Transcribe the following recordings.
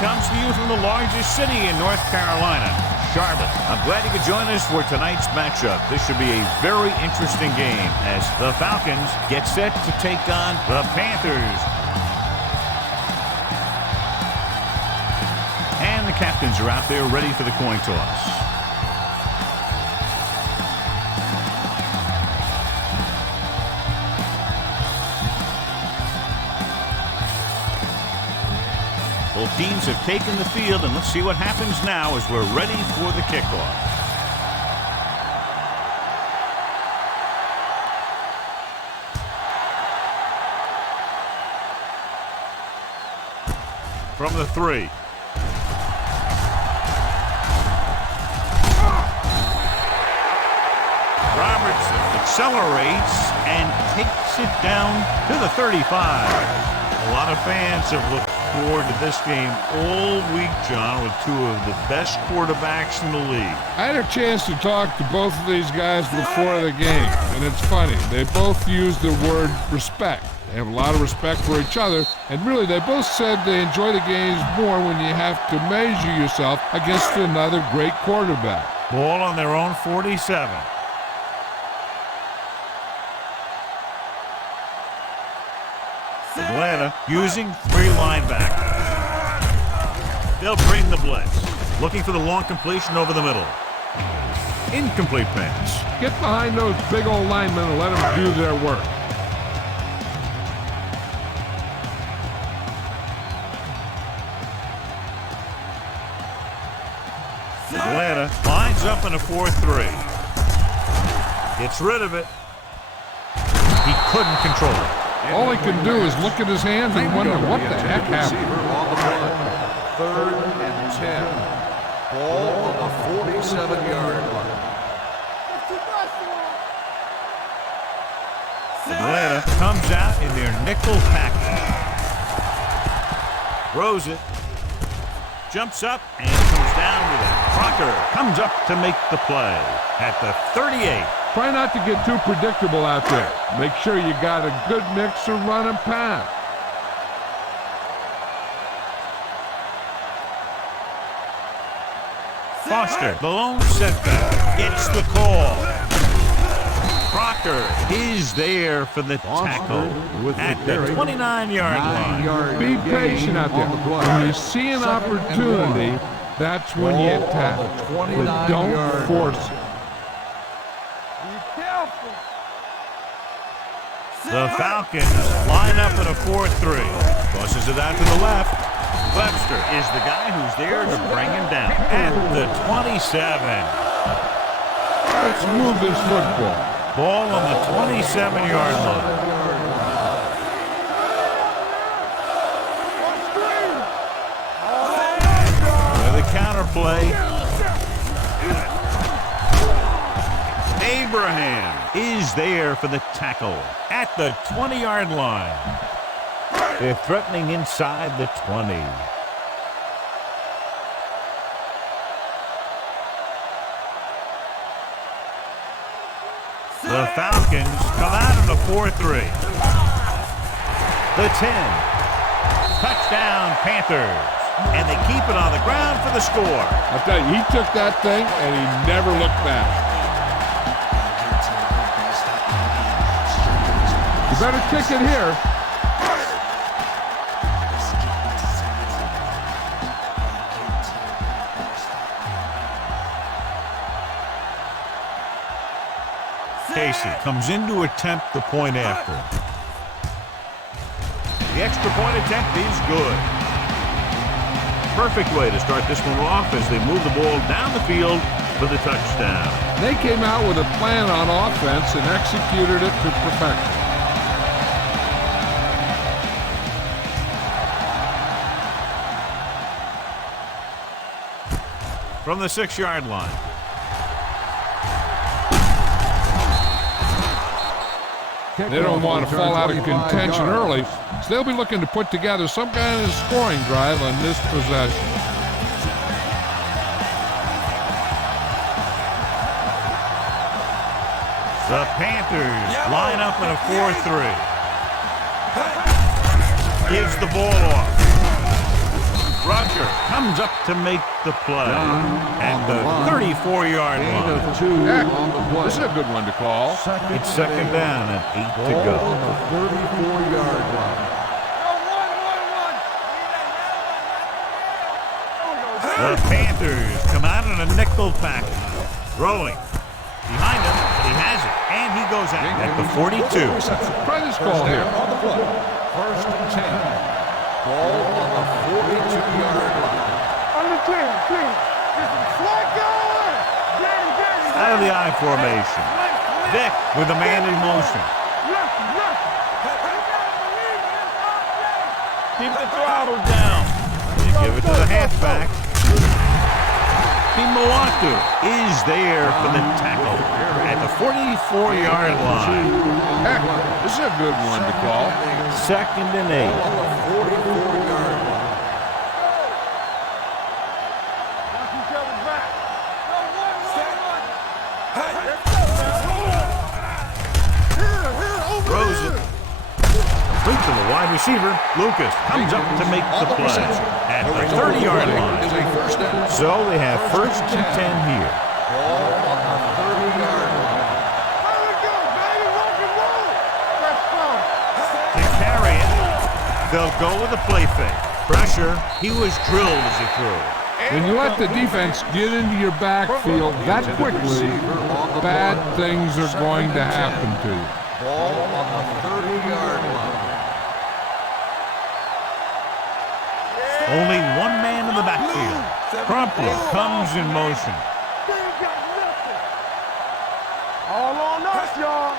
comes to you from the largest city in North Carolina, Charlotte. I'm glad you could join us for tonight's matchup. This should be a very interesting game as the Falcons get set to take on the Panthers. And the captains are out there ready for the coin toss. Both teams have taken the field, and let's see what happens now as we're ready for the kickoff. From the 3. Robertson accelerates and takes it down to the 35. A lot of fans have looked forward to this game all week, John, with two of the best quarterbacks in the league. I had a chance to talk to both of these guys before the game, and it's funny. They both use the word respect. They have a lot of respect for each other, and really they both said they enjoy the games more when you have to measure yourself against another great quarterback. Ball on their own 47. Atlanta using 3 linebackers. They'll bring the blitz. Looking for the long completion over the middle. Incomplete pass. Get behind those big old linemen and let them do their work. Atlanta lines up in a 4-3. Gets rid of it. He couldn't control it. All he can do is look at his hands and wonder what the heck happened. Third and 10. Ball on the 47-yard line. Atlanta comes out in their nickel package. Throws it. Jumps up and comes down with it. Crocker comes up to make the play at the 38. Try not to get too predictable out there. Make sure you got a good mix of run and pass. Foster, the lone setback, gets the call. Crocker is there for the tackle at the 29-yard line. Be patient out there. When you see an opportunity, that's when you attack. But don't force it. The Falcons line up in a 4-3. Tosses it out to the left. Webster is the guy who's there to bring him down at the 27. Let's move this football. Ball on the 27-yard line. With a counter play. Abraham is there for the tackle at the 20-yard line. They're threatening inside the 20. The Falcons come out in a 4-3. The 10. Touchdown, Panthers. And they keep it on the ground for the score. I'll tell you, he took that thing and he never looked back. You better kick it here. Casey comes in to attempt the point after. The extra point attempt is good. Perfect way to start this one off as they move the ball down the field for the touchdown. They came out with a plan on offense and executed it to perfection. From the 6-yard line. They don't want to fall out of contention early, so they'll be looking to put together some kind of scoring drive on this possession. The Panthers line up in a 4-3. Gives the ball off. Rusher comes up to make the play at the 34-yard line. This is a good one to call. It's second down and 8 to go. On the 34-yard line. The Panthers come out in a nickel pack. Throwing. Behind him, he has it, and he goes out at the 42. Try this call here. On the play. First and 10. Ball on the 42-yard line. Out of the I formation. Vick with a man in motion. Keep the throttle down. You give it to the halfback. Moatu is there for the tackle at the 44-yard line. Heck, this is a good one to call. Second and 8. On the 44-yard line. Throws it. Complete to the wide receiver. Lucas comes up to make the play at the 30-yard line. So they have first and 10 here. Ball on the 30-yard line. To carry it, they'll go with a play fake. Pressure. He was drilled as he threw. When you let the defense get into your backfield that quickly, bad things are going to happen to you. Ball on the 30-yard line. Only one man in the backfield. Crumpler comes in motion. All on us, y'all.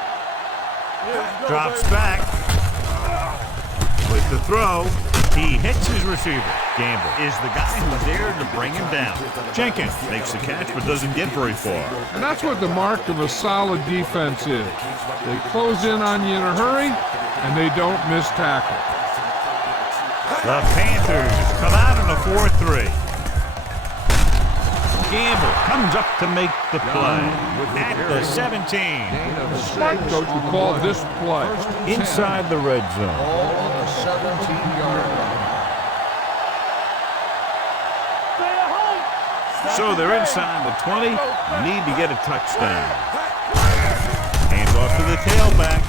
Drops back. With the throw, he hits his receiver. Gamble is the guy who's there to bring him down. Jenkins makes the catch but doesn't get very far. And that's what the mark of a solid defense is. They close in on you in a hurry, and they don't miss tackle. The Panthers come out in a 4-3. Gamble comes up to make the play at the 17. Smart coach would call this play. Inside the red zone. Ball on the 17-yard line. So they're inside the 20. Need to get a touchdown. Hands off to the tailback.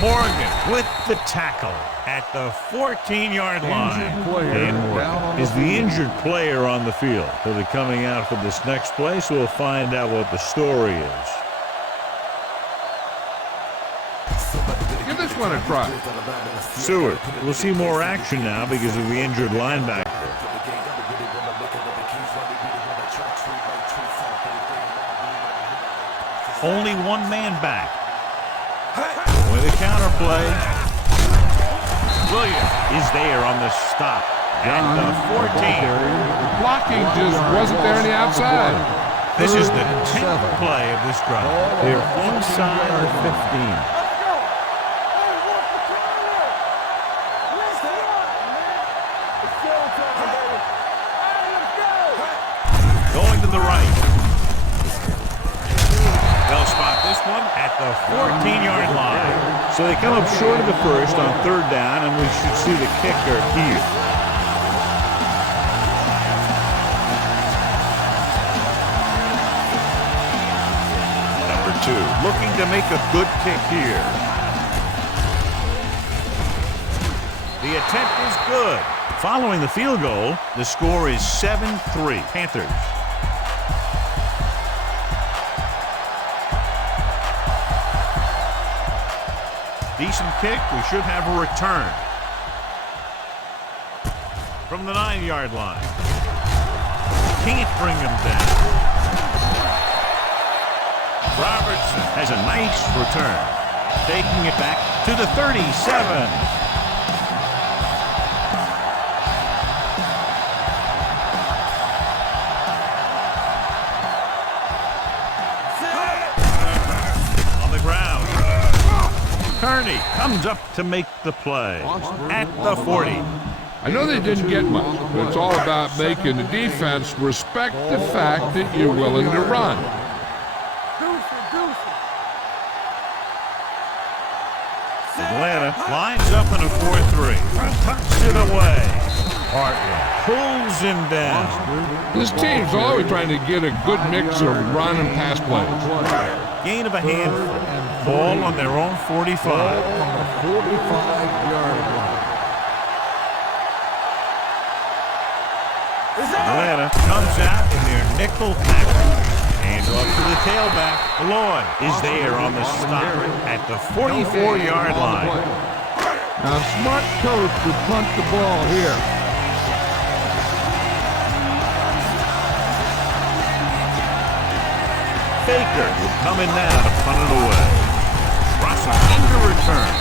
Morgan with the tackle at the 14-yard line. And Morgan is the injured player on the field. He'll be coming out for this next play, so we'll find out what the story is. Give this one a try. Seward will see more action now because of the injured linebacker. Only one man back. With a counter play. Williams is there on the stop at the 14. Blocking just wasn't there on the outside. This is the 10th play of this drive. They're inside the 15. Going to the right. They'll spot this one at the 14-yard line. So they come up short of the first on third down, and we should see the kicker here. Number 2, looking to make a good kick here. The attempt is good. Following the field goal, the score is 7-3 Panthers. Decent kick. We should have a return. From the 9-yard line. Can't bring him down. Robertson has a nice return. Taking it back to the 37. Kearney comes up to make the play at the 40. I know they didn't get much, but it's all about making the defense respect the fact that you're willing to run. Atlanta lines up in a 4-3. Tucks it away. Pulls him down. This team's always trying to get a good mix of run and pass plays. Gain of a handful. Ball on their own 45. On the 45-yard line. Atlanta comes out in their nickel package. Hands off to the tailback. Lloyd is there on the stop at the 44-yard line. Now, smart coach would punt the ball here. Baker will come in now to punt it away. Russell into return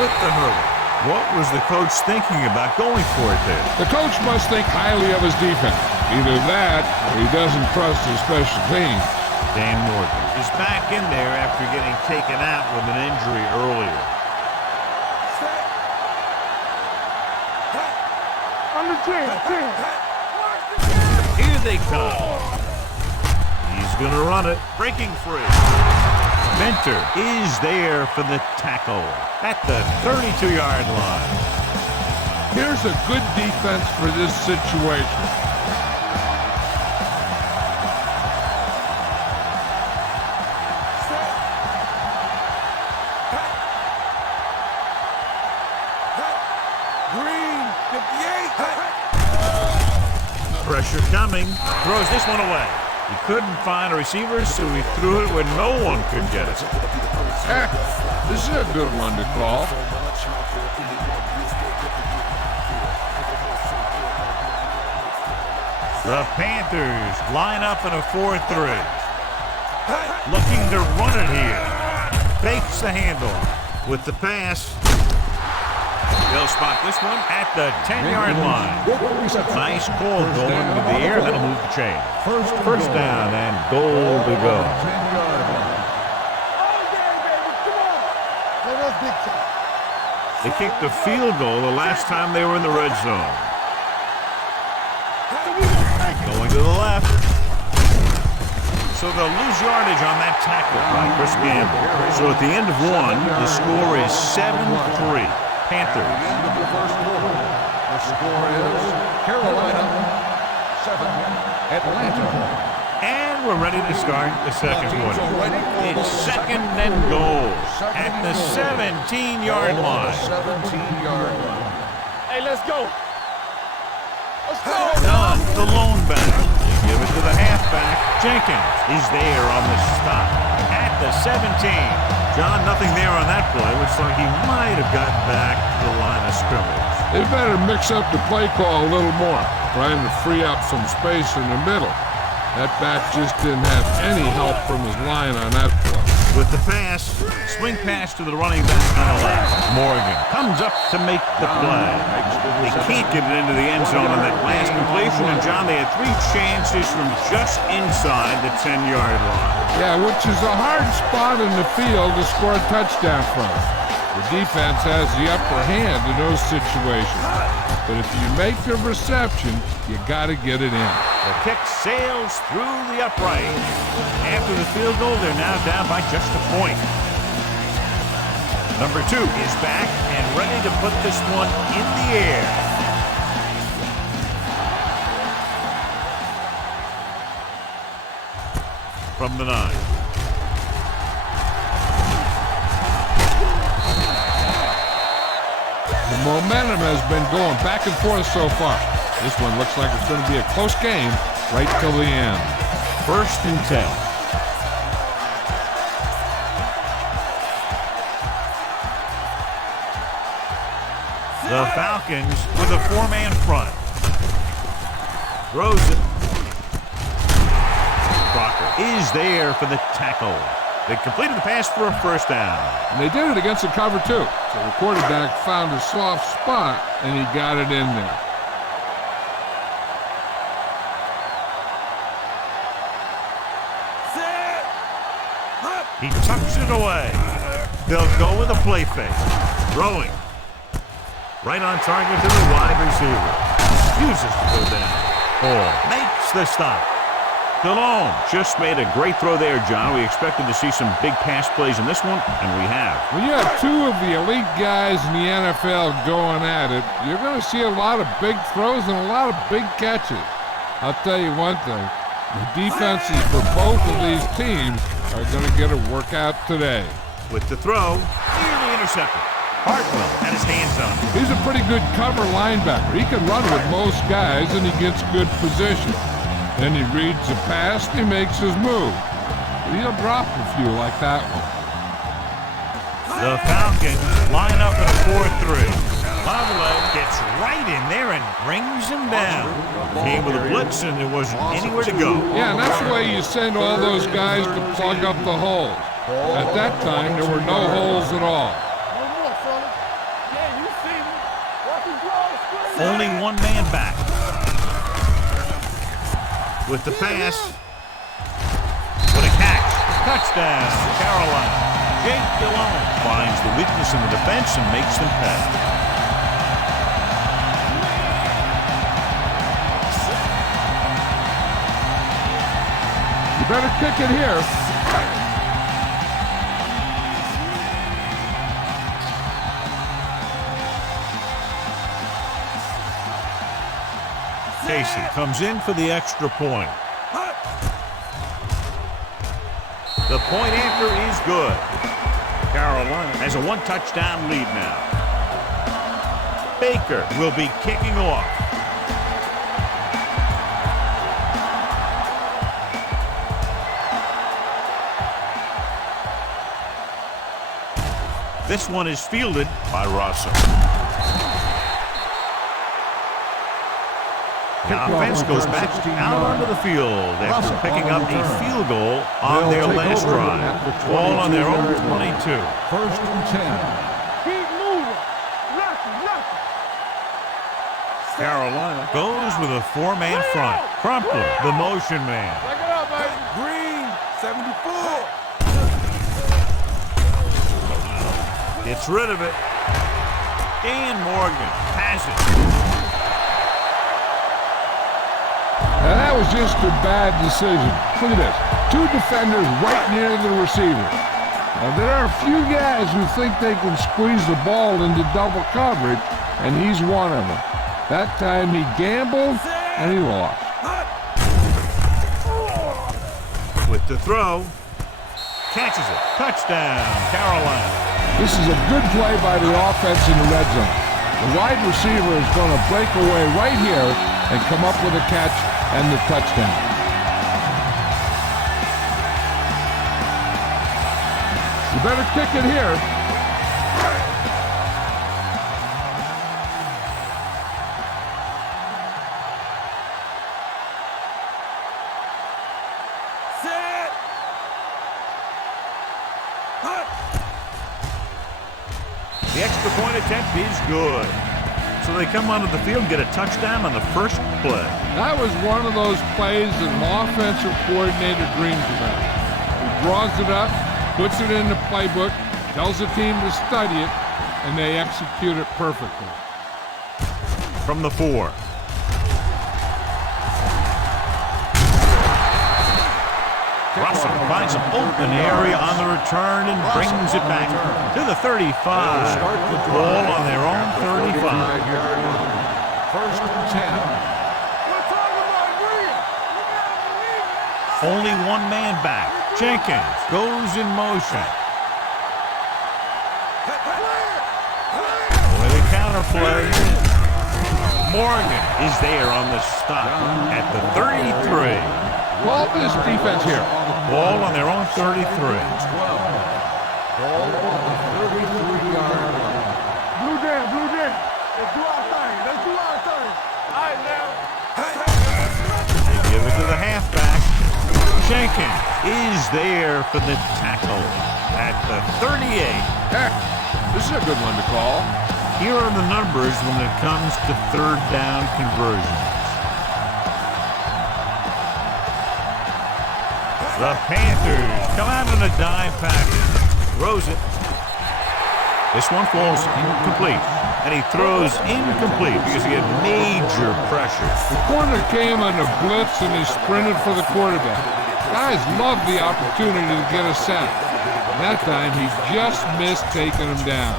with the hurdle. What was the coach thinking about going for it there? The coach must think highly of his defense. Either that or he doesn't trust his special teams. Dan Morgan is back in there after getting taken out with an injury earlier. Here they come. He's going to run it. Breaking free. Mentor is there for the tackle at the 32-yard line. Here's a good defense for this situation. Pressure coming. Throws this one away. He couldn't find a receiver, so he threw it where no one could get it. Heck, this is a good one to call. The Panthers line up in a 4-3. Looking to run it here. Fakes the handle with the pass. They'll spot this one at the 10-yard line. Nice call going into the air. That'll move the chain. First down and goal to go. They kicked the field goal the last time they were in the red zone. Going to the left. So they'll lose yardage on that tackle by Chris Gamble. So at the end of one, the score is 7-3. Panthers. End of the first quarter. The score is Carolina 7, Atlanta. And we're ready to start the second quarter. It's second and goal at the 17-yard line. 17-yard line. Hey, let's go. Let's go. Dunn, the lone back. They give it to the halfback. Jenkins is there on the stop at the 17. John, nothing there on that play. Looks like he might have gotten back to the line of scrimmage. They better mix up the play call a little more, trying to free up some space in the middle. That back just didn't have any help from his line on that play. With the pass, swing pass to the running back on the left. Morgan comes up to make the play. They can't get it into the end zone on that last completion, and John, they had 3 chances from just inside the 10-yard line. Yeah, which is a hard spot in the field to score a touchdown from. The defense has the upper hand in those situations. But if you make the reception, you got to get it in. The kick sails through the upright. After the field goal, they're now down by just a point. Number 2 is back and ready to put this one in the air. From the 9. The momentum has been going back and forth so far. This one looks like it's going to be a close game right till the end. First and 10. The Falcons with a 4-man front. Throws it. Crocker is there for the tackle. They completed the pass for a first down. And they did it against the cover, too. So the quarterback found a soft spot, and he got it in there. He tucks it away. They'll go with a play fake. Throwing. Right on target to the wide receiver. Uses to go down. Ball makes the stop. Stallone just made a great throw there, John. We expected to see some big pass plays in this one, and we have. When you have two of the elite guys in the NFL going at it, you're going to see a lot of big throws and a lot of big catches. I'll tell you one thing. The defenses for both of these teams are going to get a workout today. With the throw, nearly intercepted. Hartwell had his hands on it. He's a pretty good cover linebacker. He can run with most guys, and he gets good position. Then he reads the pass, and he makes his move. But he'll drop a few like that one. The Falcons line up in a 4-3. Lavalette gets right in there and brings him down. Came with a blitz, and there wasn't anywhere to go. Yeah, and that's the way you send all those guys to plug up the holes. At that time, there were no holes at all. Only one man back. With the pass. What a catch. Touchdown, Carolina. Jake Delhomme finds the weakness in the defense and makes them pay. You better kick it here. Casey comes in for the extra point. The point after is good. Carolina has a one-touchdown lead now. Baker will be kicking off. This one is fielded by Russell. The offense goes back out onto the field after picking up a field goal on their last drive. Ball on their own 22. First and 10. Keep moving. Rocky. Carolina goes with a four-man front. Crumpler, the motion man. Check it out, baby. Green, 74. Gets rid of it. Dan Morgan has it. Now that was just a bad decision. Look at this. Two defenders right near the receiver. Now there are a few guys who think they can squeeze the ball into double coverage, and he's one of them. That time he gambled, and he lost. With the throw. Catches it. Touchdown, Carolina. This is a good play by the offense in the red zone. The wide receiver is going to break away right here and come up with a catch and the touchdown. You better kick it here. Set. The extra point attempt is good. So they come onto the field and get a touchdown on the first play. That was one of those plays that an offensive coordinator dreams about. He draws it up, puts it in the playbook, tells the team to study it, and they execute it perfectly. From the 4. Russell finds an open area on the return and brings it back to the 35. Ball on their own 35. First and 10. We're talking about green. Only one man back. Jenkins goes in motion. With a counter play. Morgan is there on the stop at the 33. Call this defense here. Ball on their own 33. Ball on the 33-yard line. Blue jam. Let's do our thing. All right, now. They give it to the halfback. Jenkins is there for the tackle at the 38. This is a good one to call. Here are the numbers when it comes to third down conversions. The Panthers come out in a dive package. Throws it. This one falls incomplete. And he throws incomplete because he had major pressure. The corner came on a blitz and he sprinted for the quarterback. Guys love the opportunity to get a sack. And that time he just missed taking him down.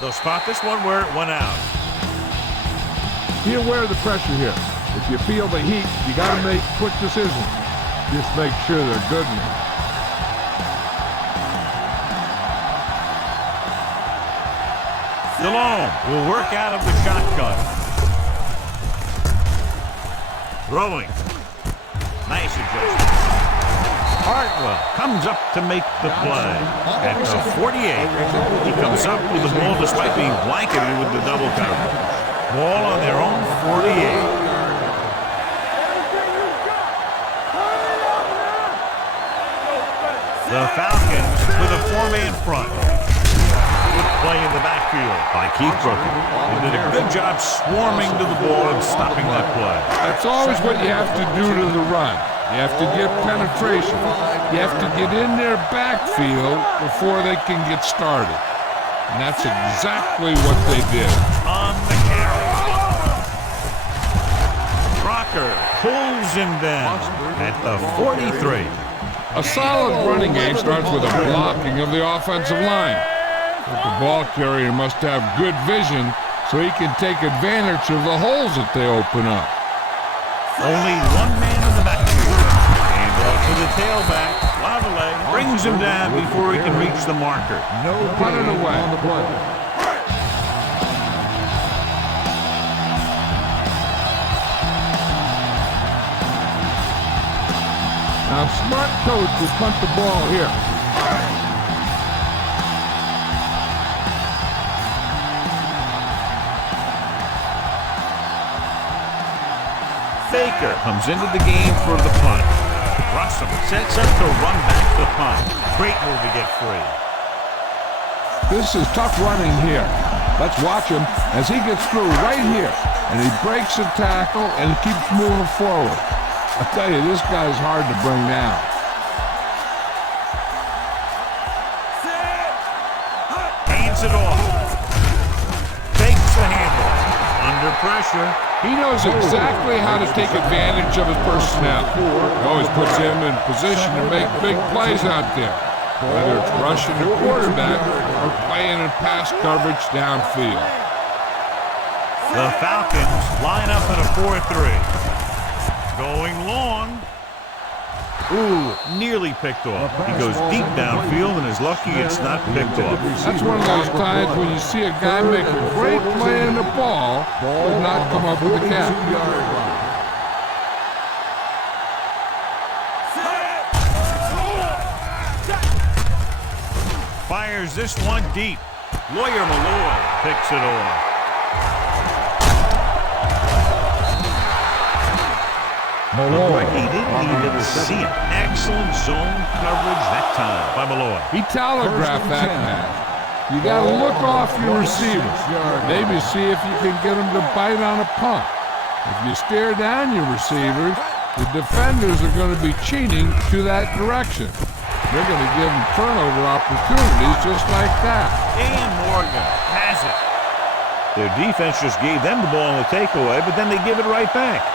They'll spot this one where it went out. Be aware of the pressure here. If you feel the heat, you got to make quick decisions. Just make sure they're good ones. Delhomme will work out of the shotgun. Throwing. Nice adjustment. Hartwell comes up to make the play. At the 48, he comes up with the ball despite being blanketed with the double coverage. Ball on their own 48. The Falcons with a four-man front. Good play in the backfield by Keith Brooker. They did a good job swarming to the ball and stopping that play. That's always what you have to do to the run. You have to get penetration. You have to get in their backfield before they can get started. And that's exactly what they did. On the carry. Crocker pulls him down at the 43. A solid running game starts with a blocking of the offensive line. But the ball carrier must have good vision so he can take advantage of the holes that they open up. Only one man in the backfield. And to the tailback. Lavallee brings him down before he can reach the marker. No Put it away. on the play. Now, smart coach will punt the ball here. Baker comes into the game for the punt. Russell sets up to run back the punt. Great move to get free. This is tough running here. Let's watch him as he gets through right here. And he breaks a tackle and keeps moving forward. I tell you, this guy's hard to bring down. Hands it off. Takes the handle. Under pressure. He knows exactly how to take advantage of his personnel. He always puts him in position to make big plays out there, whether it's rushing the quarterback or playing in pass coverage downfield. The Falcons line up in a 4-3. Going long. Ooh, nearly picked off. He goes deep downfield and is lucky it's not picked off. That's one of those times when you see a guy make a great play in the ball, but not come up with the catch. Fires this one deep. Lawyer Malloy picks it off. Looked like he didn't even see it. Excellent zone coverage that time by Malloy. He telegraphed that pass. You got to look off your receivers. Maybe see if you can get them to bite on a punt. If you stare down your receivers, the defenders are going to be cheating to that direction. They're going to give them turnover opportunities just like that. And Morgan has it. Their defense just gave them the ball in the takeaway, but then they give it right back.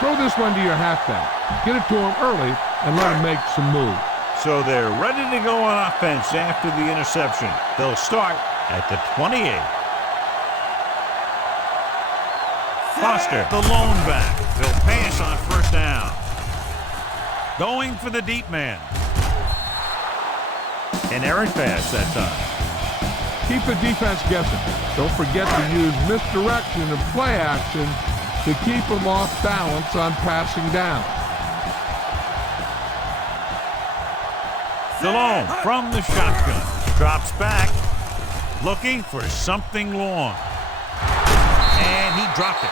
Throw this one to your halfback. Get it to him early and let him make some moves. So they're ready to go on offense after the interception. They'll start at the 28. Foster, the lone back. They'll pass on first down. Going for the deep man. An errant pass that time. Keep the defense guessing. Don't forget to use misdirection and play action to keep them off balance on passing down. Delhomme from the shotgun. Drops back. Looking for something long. And he dropped it.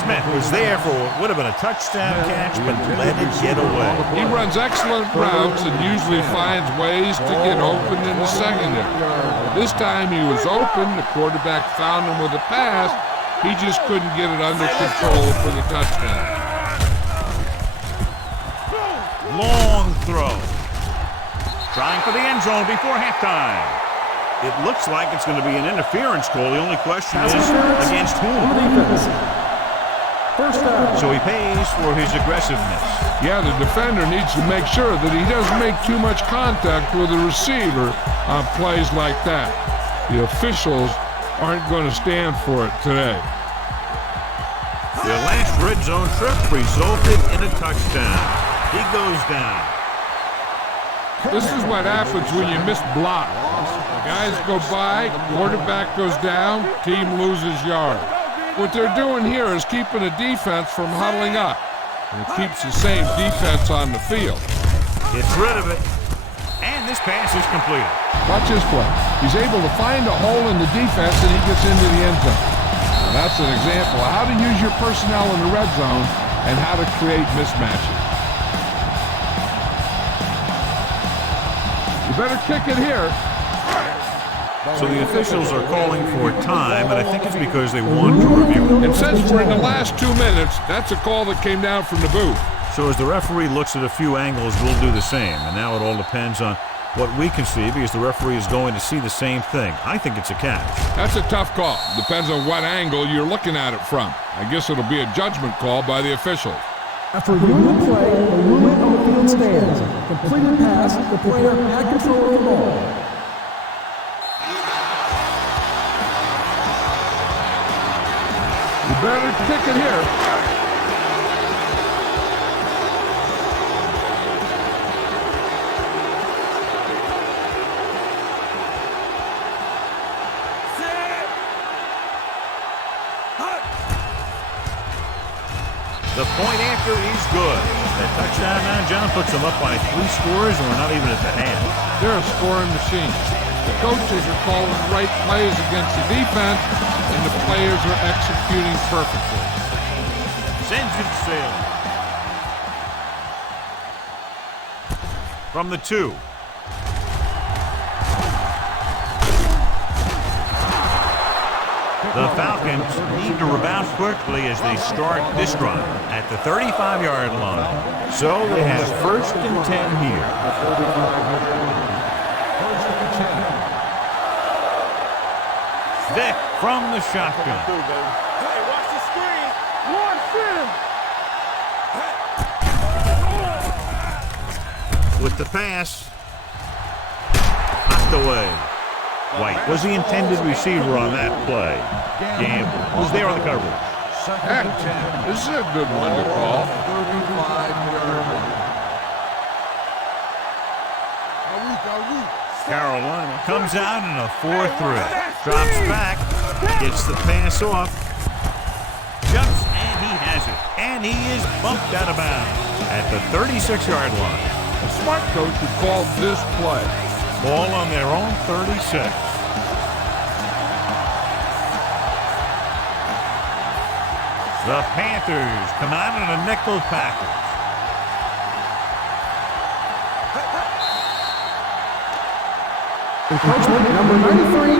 Smith was there for what would have been a touchdown catch, but let it get away. He runs excellent routes and usually finds ways to get open in the secondary. This time he was open. The quarterback found him with a pass. He just couldn't get it under control for the touchdown. Long throw. Trying for the end zone before halftime. It looks like it's going to be an interference call. The only question is against whom? First down. So he pays for his aggressiveness. Yeah, the defender needs to make sure that he doesn't make too much contact with the receiver on plays like that. The officials aren't going to stand for it today. Their last red zone trip resulted in a touchdown. He goes down. This is what happens when you miss block. Guys go by, quarterback goes down, team loses yards. What they're doing here is keeping the defense from huddling up. And it keeps the same defense on the field. Gets rid of it. And this pass is completed. Watch this play. He's able to find a hole in the defense and he gets into the end zone. Now that's an example of how to use your personnel in the red zone and how to create mismatches. You better kick it here. So the officials are calling for time, and I think it's because they want to review it. And since we're in the last 2 minutes, that's a call that came down from the booth. So as the referee looks at a few angles, we'll do the same. And now it all depends on what we can see, because the referee is going to see the same thing. I think it's a catch. That's a tough call. Depends on what angle you're looking at it from. I guess it'll be a judgment call by the officials. After reviewing the play, the ruling on the field stands. Completed pass, the player had control of the ball. You better kick it here. The point after is good. That touchdown now, John, puts them up by 3 scores, and we're not even at the half. They're a scoring machine. The coaches are calling the right plays against the defense, and the players are executing perfectly. Sends it sailing. From the 2. The Falcons need to rebound quickly as they start this drive at the 35-yard line. So they have 1st and 10 here. Vick from the shotgun. Hey, watch the screen. Watch him. With the pass, knocked away. White was the intended receiver on that play. Gamble was there on the coverage. Heck, this is a good one to call. Carolina comes out in a 4-3. Drops back, gets the pass off, jumps, and he has it. And he is bumped out of bounds at the 36-yard line. A smart coach would call this play. Ball on their own 36. The Panthers come out in a nickel package. Encroachment number 93.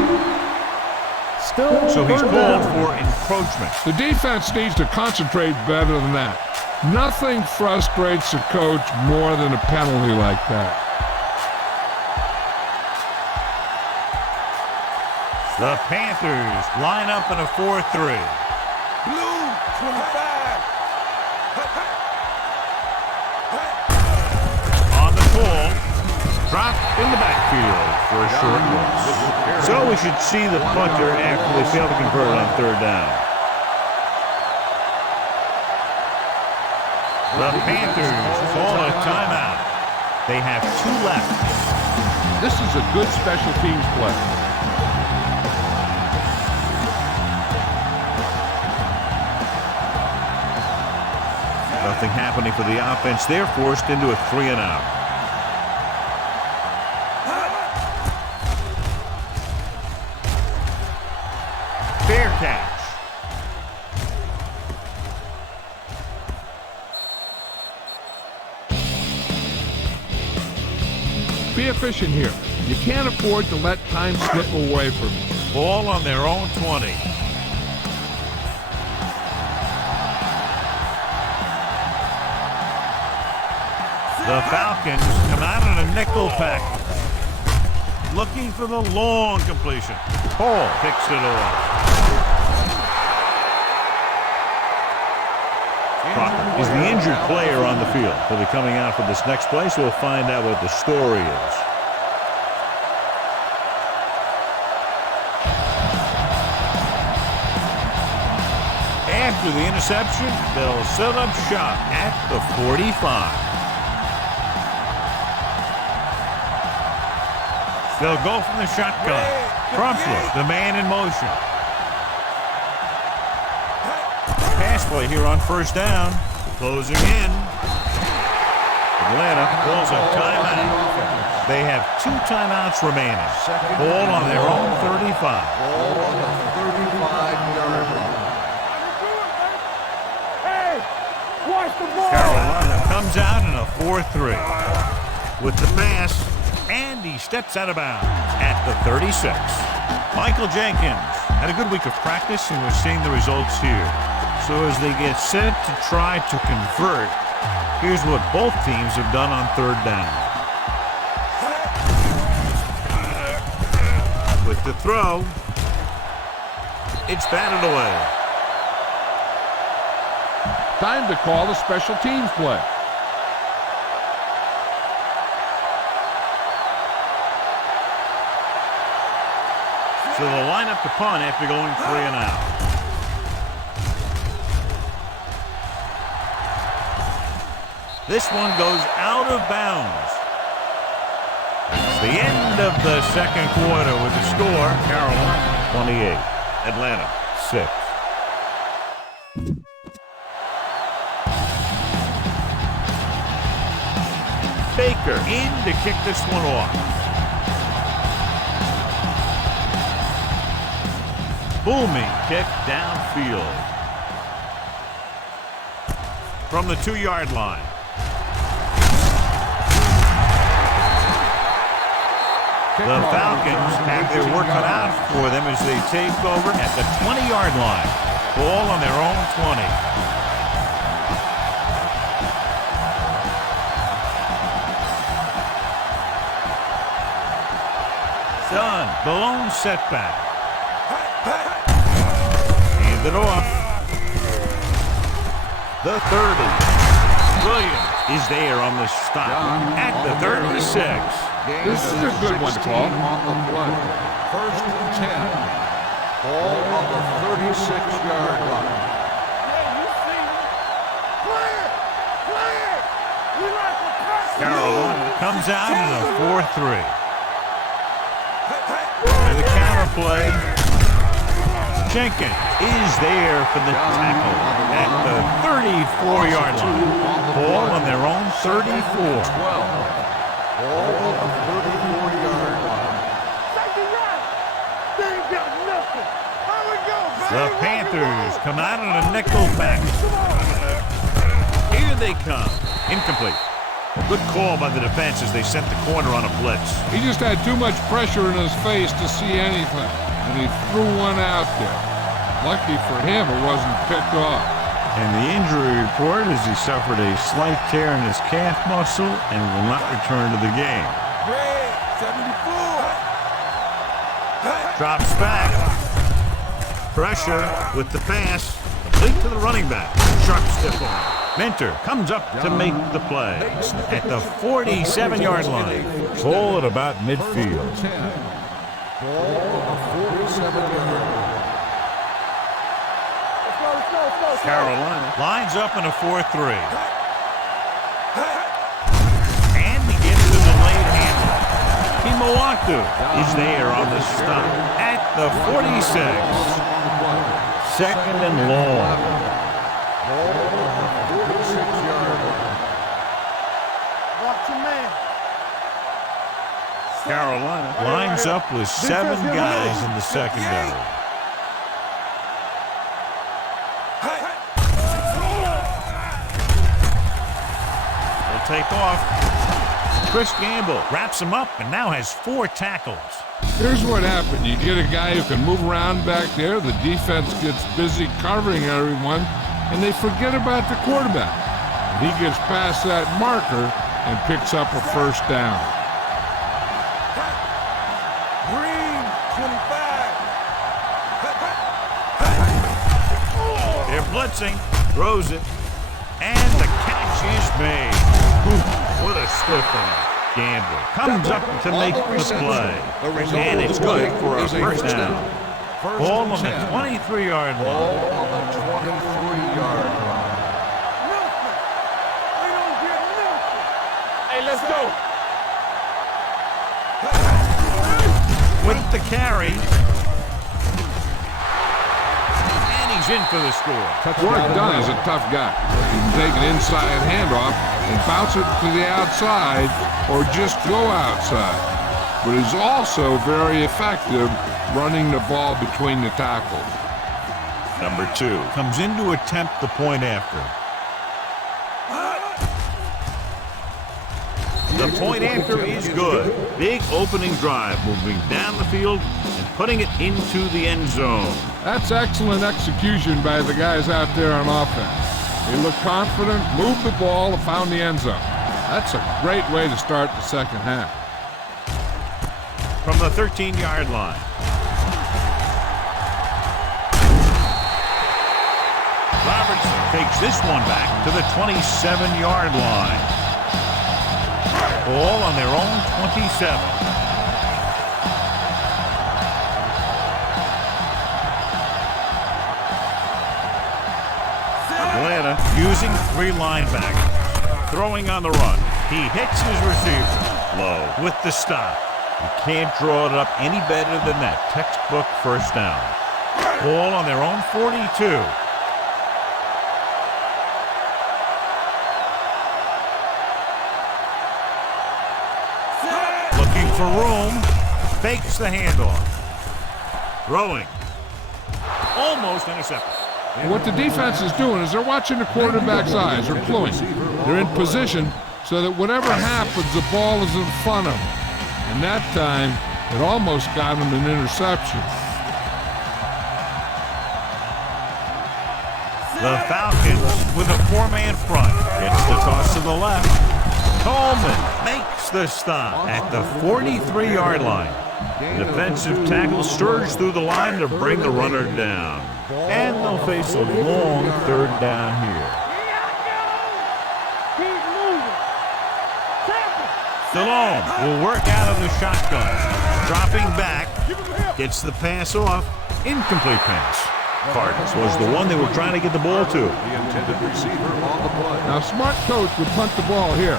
Still So he's third called down. for encroachment. The defense needs to concentrate better than that. Nothing frustrates a coach more than a penalty like that. The Panthers line up in a 4-3. Blue 25. On the pull, dropped in the backfield for a short loss. So we should see the punter after they fail to convert on 3rd down. The Panthers call a timeout. They have 2 left. This is a good special teams play. Nothing happening for the offense. They're forced into a 3-and-out. Fair catch. Be efficient here. You can't afford to let time slip away from you. Ball on their own 20. The The Falcons come out in a nickel pack, looking for the long completion. Paul picks it off. Is the injured player on the field. He'll be coming out for this next play, so we'll find out what the story is. After the interception, they'll set up shop at the 45. They'll go from the shotgun. Crumpler, the man in motion. Pass play here on first down. Closing in. Atlanta calls a timeout. They have 2 timeouts remaining. Ball on their own 35. Ball on the 35-yard line. Hey, watch the ball. Carolina comes out in a 4-3 with the pass, and he steps out of bounds at the 36. Michael Jenkins had a good week of practice, and we're seeing the results here. So as they get set to try to convert, here's what both teams have done on third down. With the throw, it's batted away. Time to call the special teams play. So they'll line up the punt after going 3 and out. This one goes out of bounds. It's the end of the second quarter with the score, Carolina 28, Atlanta 6. Baker in to kick this one off. Booming kick downfield. From the 2-yard line. The Falcons have their work cut out for them as they take over at the 20-yard line. Ball on their own 20. Done. The lone setback. Hand it off. The 30. Williams is there on the stop at the 36. This is a good one to call. On the play. First and 10. Ball on the 36-yard line. Hey, you see me? Play it! Play it! We like to press. Carolina comes out in a 4-3. And the counter play. Jenkins is there for the tackle at the 34-yard line. Ball on their own 34. Ball on the 34-yard line. Safety right. They ain't got nothing. How we go, baby? The Panthers come out in a nickel pack. Here they come. Incomplete. Good call by the defense as they sent the corner on a blitz. He just had too much pressure in his face to see anything, and he threw one out there. Lucky for him, it wasn't picked off. And the injury report is he suffered a slight tear in his calf muscle and will not return to the game. Red 74. Drops back. Pressure with the pass. Complete to the running back. Sharp stiff arm. Mentor comes up to make the play at the 47-yard line. Ball at about midfield. Ball on the 47-yard line. Carolina lines up in a 4-3. And he gets the delayed handle. Kimawatu is there on the stop at the 46. Second and long. Ball on the 46-yard line. Watch your man. Carolina lines up with 7 guys in the secondary. Take off. Chris Gamble wraps him up and now has 4 tackles. Here's what happened. You get a guy who can move around back there. The defense gets busy covering everyone, and they forget about the quarterback. He gets past that marker, and picks up a first down. Green, 25. They're blitzing, throws it, and the catch is made. Ooh, what a swift one. Gamble comes up to make the play, and it's good for a first down. Ball on the 23-yard line. Ball on the 23-yard line. We don't get nothing. Hey, let's go. With the carry. And he's in for the score. Work done is a tough guy. He can take an inside handoff and bounce it to the outside or just go outside. But he's also very effective running the ball between the tackles. Number 2 comes in to attempt the point after. The point after is good. Big opening drive, moving down the field and putting it into the end zone. That's excellent execution by the guys out there on offense. They look confident, moved the ball, and found the end zone. That's a great way to start the second half. From the 13-yard line. Robertson takes this one back to the 27-yard line. All on their own 27. Atlanta using 3 linebackers. Throwing on the run. He hits his receiver. Low with the stop. You can't draw it up any better than that. Textbook first down. All on their own 42. Looking for room. Fakes the handoff. Throwing. Almost intercepted. And what the defense is doing is they're watching the quarterback's eyes. They're cluing. They're in position so that whatever happens, the ball is in front of them. And that time, it almost got him an interception. The Falcons with a 4-man front. Gets the toss to the left. Coleman makes the stop at the 43-yard line. Defensive tackle surged through the line to bring the runner down. And they'll face a long 3rd down here. Keep moving. Tackle. Stallone will work out of the shotgun. Dropping back. Gets the pass off. Incomplete pass. Cardinals was the one they were trying to get the ball to. The intended receiver on the play. Now, a smart coach would punt the ball here.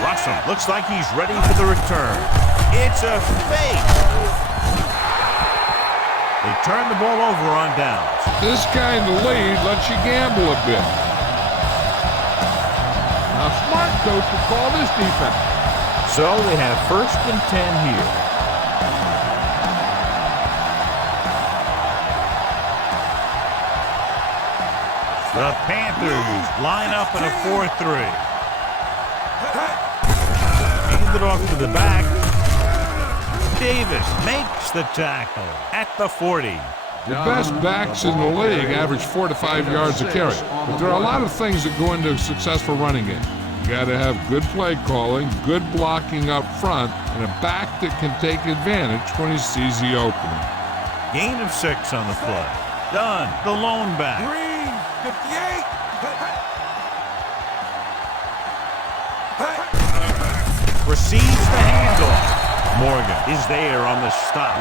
Russell looks like he's ready for the return. It's a fake. They turn the ball over on downs. This guy in the lead lets you gamble a bit. Now, a smart coach would call this defense. So they have 1st and 10 here. The Panthers line up in a 4-3. Hand it off to the back. Davis makes the tackle at the 40. The best backs in the league average 4 to 5 yards a carry. But there are a lot of things that go into a successful running game. You got to have good play calling, good blocking up front, and a back that can take advantage when he sees the opening. Gain of 6 on the play. Done. The lone back. Green, 58. Receives the handoff. Morgan is there on the stop.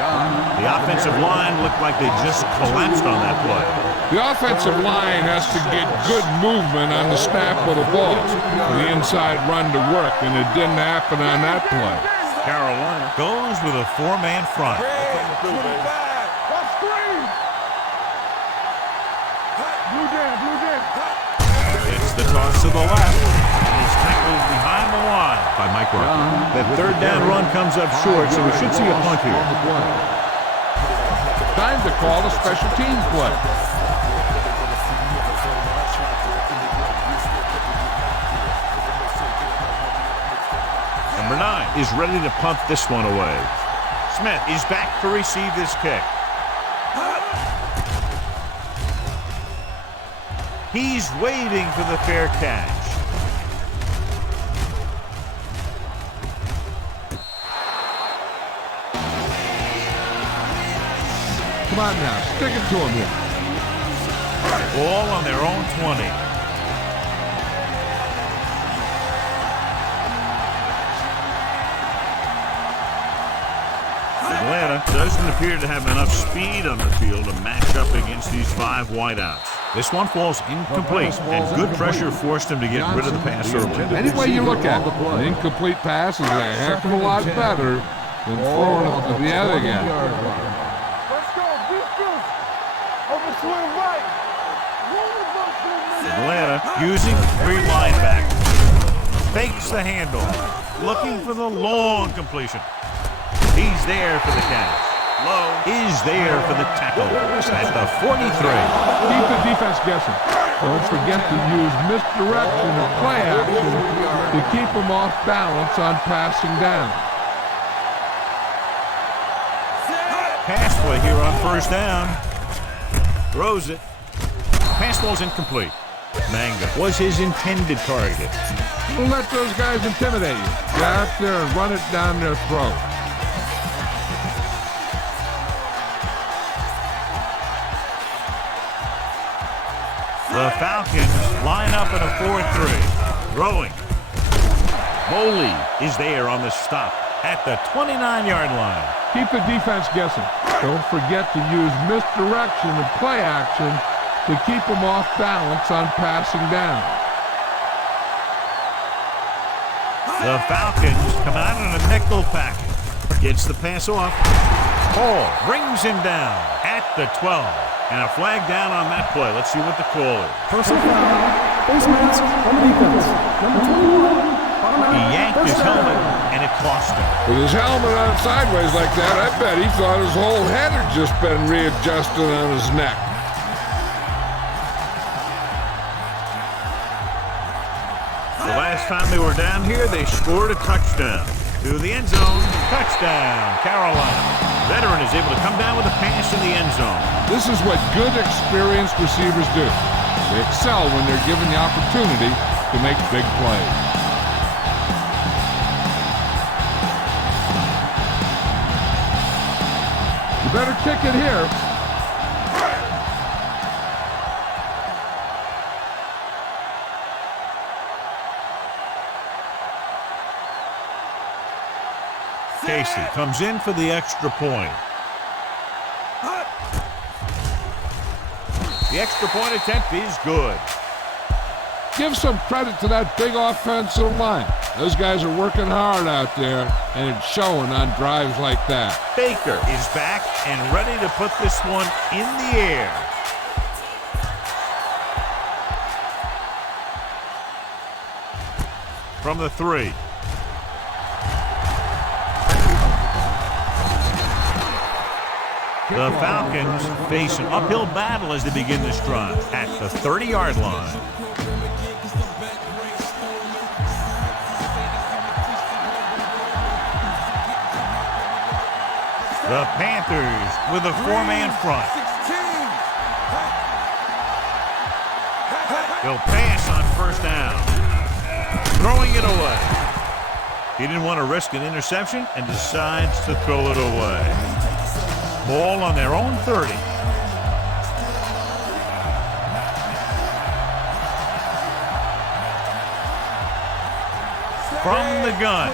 The offensive line looked like they just collapsed on that play. The offensive line has to get good movement on the snap of the ball for the inside run to work, and it didn't happen on that play. Carolina goes with a 4-man front. Red, 25. That's green. Blue down. It's the toss to the left. He's tackled behind the line by Mike Rock. That 3rd down run comes up short, so we should see a punt here. Time to call a special teams play. Number 9 is ready to punt this one away. Smith is back to receive this kick. He's waiting for the fair catch. Come on now, stick it to him here. Ball on their own 20. Atlanta doesn't appear to have enough speed on the field to match up against these 5 wideouts. This one falls incomplete, and good pressure forced him to get rid of the pass early. Any way you look at it, an incomplete pass is a heck of a lot better than throwing it to the other guy. Let's go, defense. Over swing right. Atlanta using 3 linebackers. Fakes the handoff, looking for the long completion. He's there for the catch. Low is there for the tackle at the 43. Keep the defense guessing. Don't forget to use misdirection or play action to keep them off balance on passing down. Pass play here on first down. Throws it. Pass ball's incomplete. Manga was his intended target. Don't let those guys intimidate you. Get out there and run it down their throat. The Falcons line up in a 4-3. Throwing. Boley is there on the stop at the 29-yard line. Keep the defense guessing. Don't forget to use misdirection and play action to keep them off balance on passing down. The Falcons come out in a nickel package. Gets the pass off. Hall brings him down at the 12. And a flag down on that play. Let's see what the call is. Personal foul. Face mask on the defense. Number 21. He yanked his helmet, and it cost him. With his helmet on sideways like that, I bet he thought his whole head had just been readjusted on his neck. The last time they were down here, they scored a touchdown. To the end zone, touchdown, Carolina. Veteran is able to come down with a pass in the end zone. This is what good, experienced receivers do. They excel when they're given the opportunity to make big plays. You better kick it here. Casey comes in for the extra point. The extra point attempt is good. Give some credit to that big offensive line. Those guys are working hard out there, and it's showing on drives like that. Baker is back and ready to put this one in the air. From the 3. The Falcons face an uphill battle as they begin this drive at the 30-yard line. The Panthers with a 4-man front. They'll pass on first down. Throwing it away. He didn't want to risk an interception and decides to throw it away. Ball on their own 30. From the gun.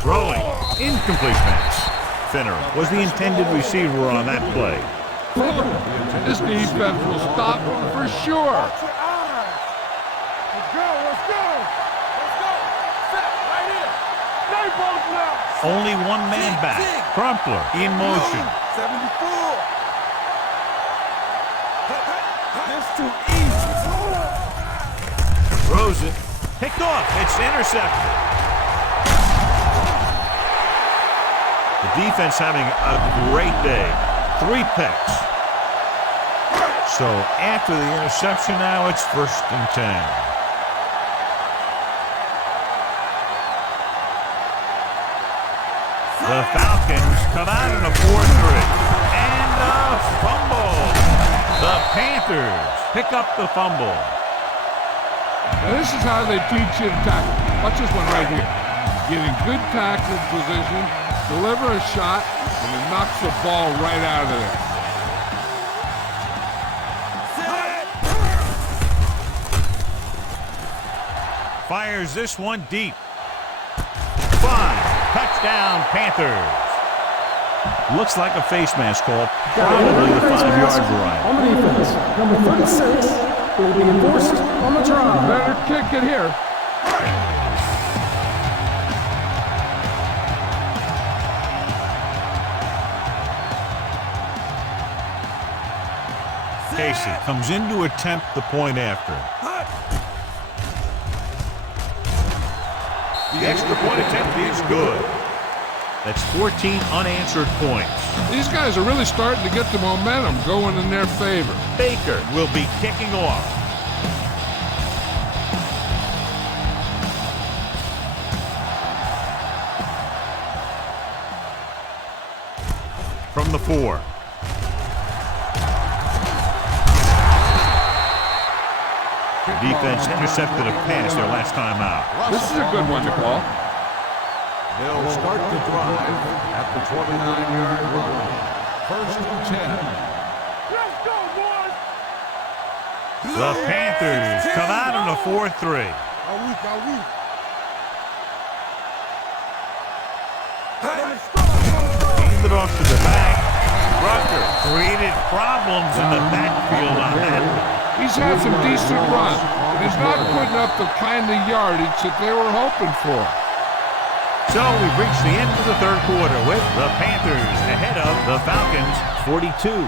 Throwing. Incomplete pass. Finner was the intended receiver on that play. This defense will stop him for sure. Only one man back. Crumpler in motion. 74. That's too easy. Throws it. Picked off. It's intercepted. The defense having a great day. 3 picks. So after the interception now, it's 1st and 10. The Falcons come out in a 4-3. And a fumble. The Panthers pick up the fumble. Now this is how they teach you to tackle. Watch this one right here. Getting good tackle position, deliver a shot, and it knocks the ball right out of there. Fires this one deep. 5. Touchdown, Panthers. Looks like a face mask call. Probably the 5-yard variety. On the defense, number 36 will be enforced on the drive. Better kick it here. Casey comes in to attempt the point after. The extra point attempt is good. That's 14 unanswered points. These guys are really starting to get the momentum going in their favor. Baker will be kicking off. From the 4. The defense intercepted a pass their last time out. This is a good one to call. They'll start the drive at the 29-yard line. 1st and 10. Let's go, boys! The Panthers come out in a 4-3. Handed it off to the back. Rucker created problems in the backfield on that. He's had some decent runs, but he's not putting up the kind of yardage that they were hoping for. So we've reached the end of the 3rd quarter with the Panthers ahead of the Falcons 42-13.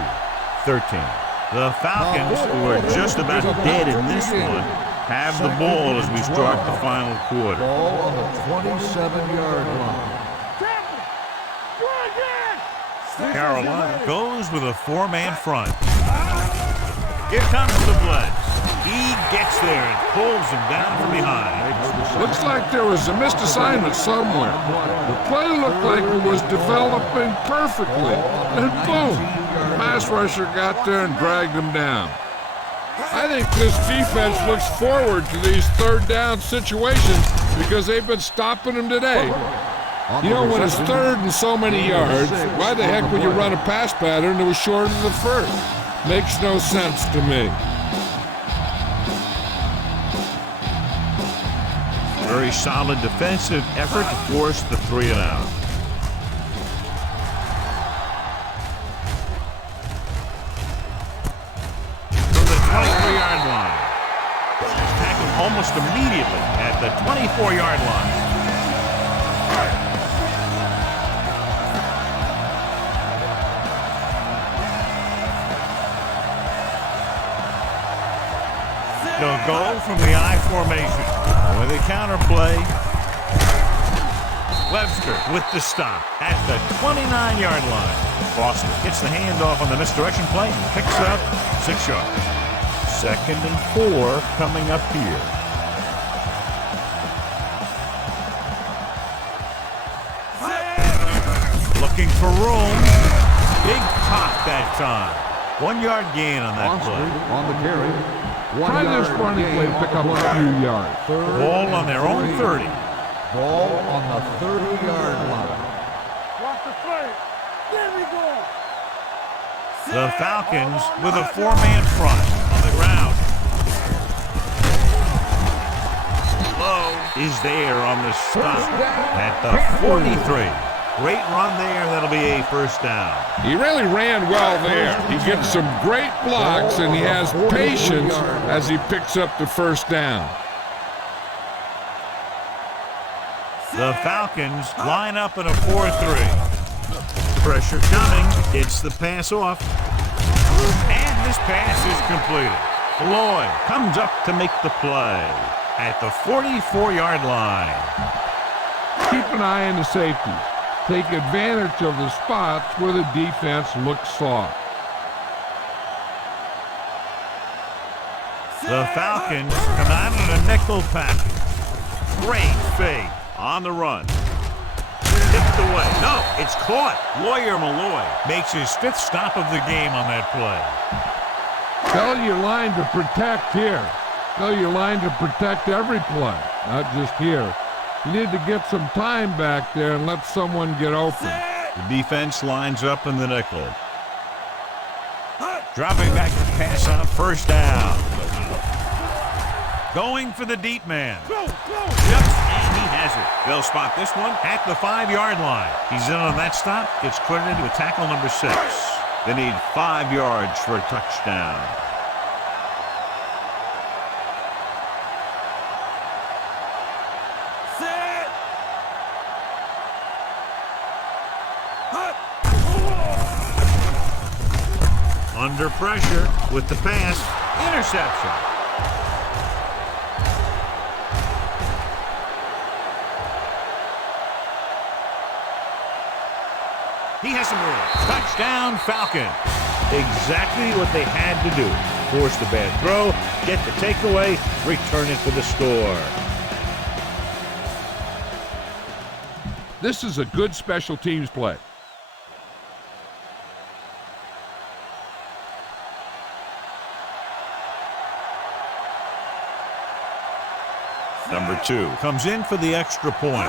The Falcons, who are just about dead in this one, have the ball as we start the final quarter. Ball on the 27-yard line. Carolina goes with a 4-man front. Here comes the blitz. He gets there and pulls him down from behind. Looks like there was a missed assignment somewhere. The play looked like it was developing perfectly. And boom, the pass rusher got there and dragged him down. I think this defense looks forward to these 3rd down situations because they've been stopping them today. You know, when it's 3rd and so many yards, why the heck would you run a pass pattern that was shorter than the 1st? Makes no sense to me. Very solid defensive effort to force the 3-and-out. From the 23-yard line. He's tackled almost immediately at the 24-yard line. They'll go from the I formation with a counterplay. Webster with the stop at the 29-yard line. Foster gets the handoff on the misdirection play and picks up 6 yards. 2nd and 4 coming up here. Looking for room. Big pop that time. 1-yard gain on that play. On the carry. Try this running play to pick up a few yards. Ball on their own 30. Ball on the 30-yard line. Watch the play. There we go. The Falcons with a 4-man front on the ground. Lowe is there on the stop at the 43. Great run there. That'll be a 1st down. He really ran well there. He gets some great blocks, and he has patience as he picks up the 1st down. The Falcons line up in a 4-3. Pressure coming. Gets the pass off. And this pass is completed. Lloyd comes up to make the play at the 44-yard line. Keep an eye on the safeties. Take advantage of the spots where the defense looks soft. The Falcons come out in a nickel package. Great fake on the run. Tipped away. No, it's caught. Lawyer Malloy makes his 5th stop of the game on that play. Tell your line to protect here. Tell your line to protect every play, not just here. You need to get some time back there and let someone get open. The defense lines up in the nickel. Dropping back to pass on 1st down. Going for the deep man. Yep, and he has it. They'll spot this one at the 5-yard line. He's in on that stop. Gets credited with tackle number 6. They need 5 yards for a touchdown. Under pressure with the pass. Interception. He has some room. Touchdown, Falcon. Exactly what they had to do. Force the bad throw, get the takeaway, return it for the score. This is a good special teams play. Number 2 comes in for the extra point.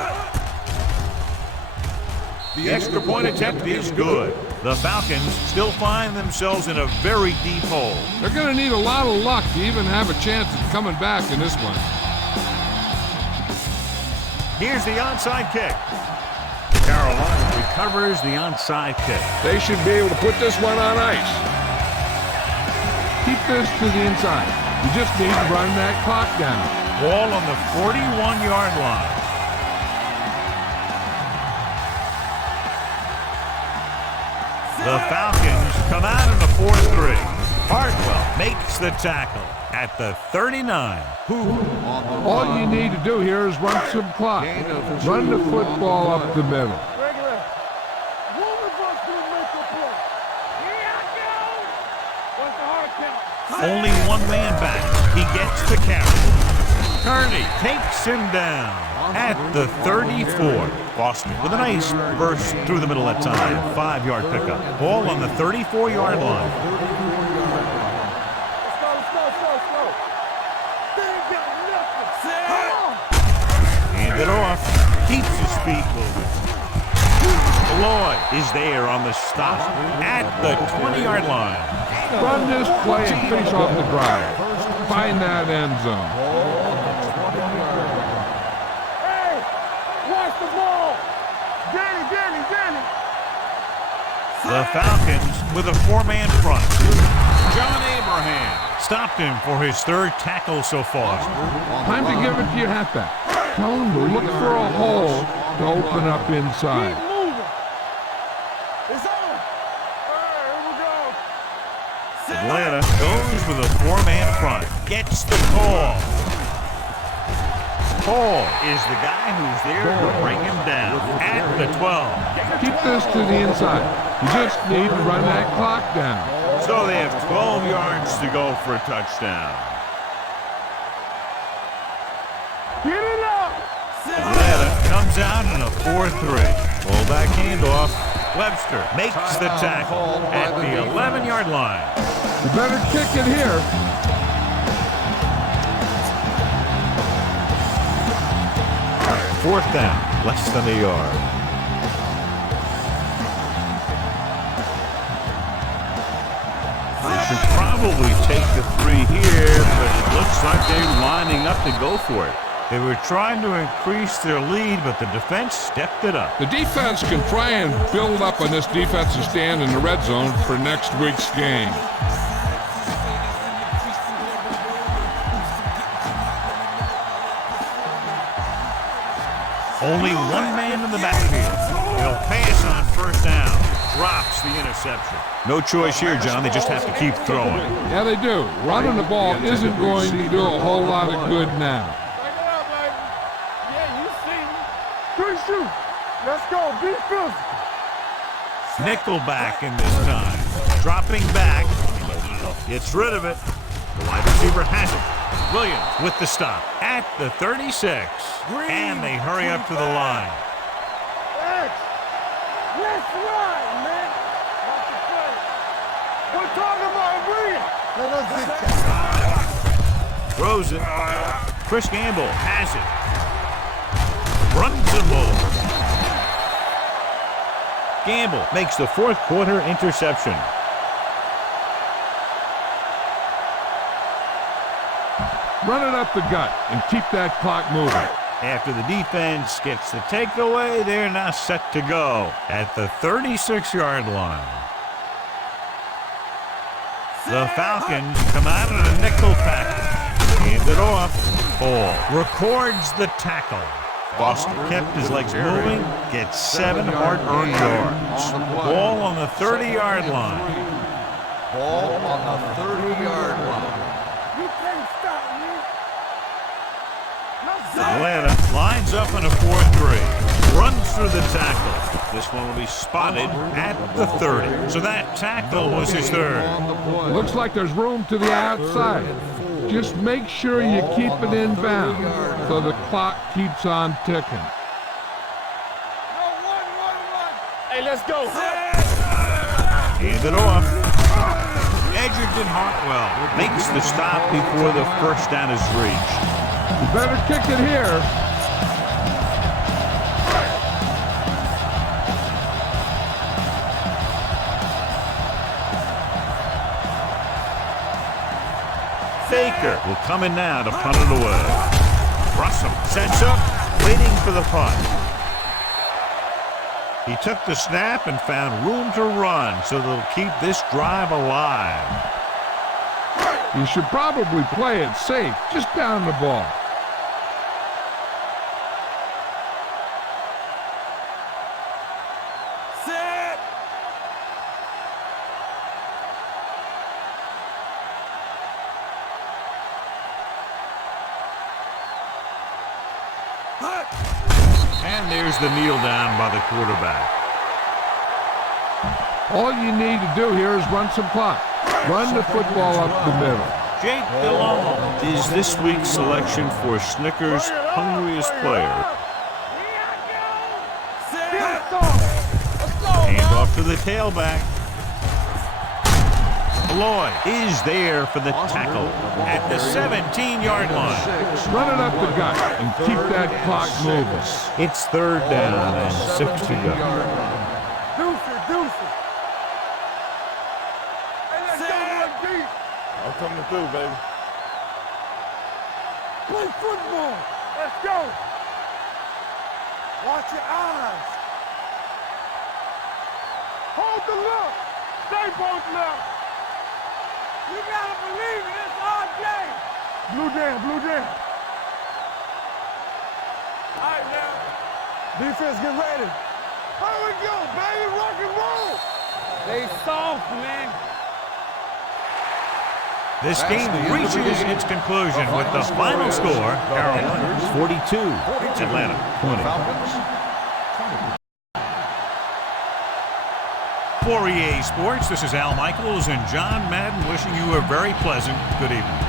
The extra point attempt is good. The Falcons still find themselves in a very deep hole. They're going to need a lot of luck to even have a chance of coming back in this one. Here's the onside kick. Carolina recovers the onside kick. They should be able to put this one on ice. Keep this to the inside. You just need to run that clock down. Ball on the 41-yard line. The Falcons come out in a 4-3. Hartwell makes the tackle at the 39. All you need to do here is run some clock. Run the football up the middle. Regular. One of us will make a play. Here I go. What's the hard count? Only one man back. He gets the carry. Kearney takes him down at the 34. Boston with a nice burst through the middle that time. 5-yard pickup. Ball on the 34-yard line. Slow. They ain't got nothing. Come on. Hand it off. Keeps his feet moving. Lloyd is there on the stop at the 20-yard line. Run this play and finish off the drive. Find that end zone. The Falcons with a 4-man front. John Abraham stopped him for his 3rd tackle so far. Time to give it to your halfback. Tell him to look for a hole to open up inside. Keep moving. It's on. All right, here we go. Atlanta goes with a 4-man front. Gets the call. Paul is the guy who's there to bring him down at the 12. Keep this to the inside. You just need to run that clock down. So they have 12 yards to go for a touchdown. Get it up. Atlanta comes out in a 4-3. Fullback handoff. Webster makes the tackle at the 11-yard line. You better kick it here. All right, 4th down, less than a yard. They should probably take the 3 here, but it looks like they're lining up to go for it. They were trying to increase their lead, but the defense stepped it up. The defense can try and build up on this defensive stand in the red zone for next week's game. Only one man in the backfield. He'll pass on 1st down. Drops the interception. No choice here, John. They just have to keep throwing. Yeah, they do. Running the ball isn't going to do a whole lot of good now. Take it out, baby. Yeah, you see me. 3 shoot. Let's go. Be physical. Nickelback in this time. Dropping back. Gets rid of it. The wide receiver has it. Williams with the stop at the 36. And they hurry up to the line. Let's ride, man. Watch the play. We're talking about green. Let us get that. Throws it. Chris Gamble has it. Runs the ball. Gamble makes the fourth quarter interception. Run it up the gut and keep that clock moving. After the defense gets the takeaway, they're now set to go at the 36-yard line. The Falcons come out in a nickel package. Hand it off. Ball records the tackle. Foster kept his legs moving, gets 7 hard-earned yards. Ball on the 30-yard line. Ball on the 30-yard line. You can't stop me. Atlanta lines up in a 4-3. Runs through the tackle. This one will be spotted at the 30. So that tackle was his third. Looks like there's room to the outside. Just make sure you keep it inbound so the clock keeps on ticking. Hey, let's go. Hand it off. Edgerton Hartwell makes the stop before the first down is reached. You better kick it here. Baker will come in now to punt it away. Russell sets up, waiting for the punt. He took the snap and found room to run, so they'll keep this drive alive. You should probably play it safe. Just down the ball. Set. And there's the kneel down by the quarterback. All you need to do here is run some clock. Run the football up the middle. Jake DeLong is this week's selection for Snickers' hungriest player. Hand off to the tailback. Lloyd is there for the tackle at the 17-yard line. Run it up the gut and keep that clock moving. It's third down and 6 to go. Deuce. Hey, let's go, deep. I'm coming through, baby. Play football. Let's go. Watch your eyes. Hold the look. Stay both left. You gotta believe it. It's our game. Blue jam. All right, now. Defense, get ready. Here we go, baby. Rock and roll. They soft, man. This game reaches its conclusion with the final score, Carolina 42, Atlanta 20. For EA Sports, this is Al Michaels and John Madden wishing you a very pleasant good evening.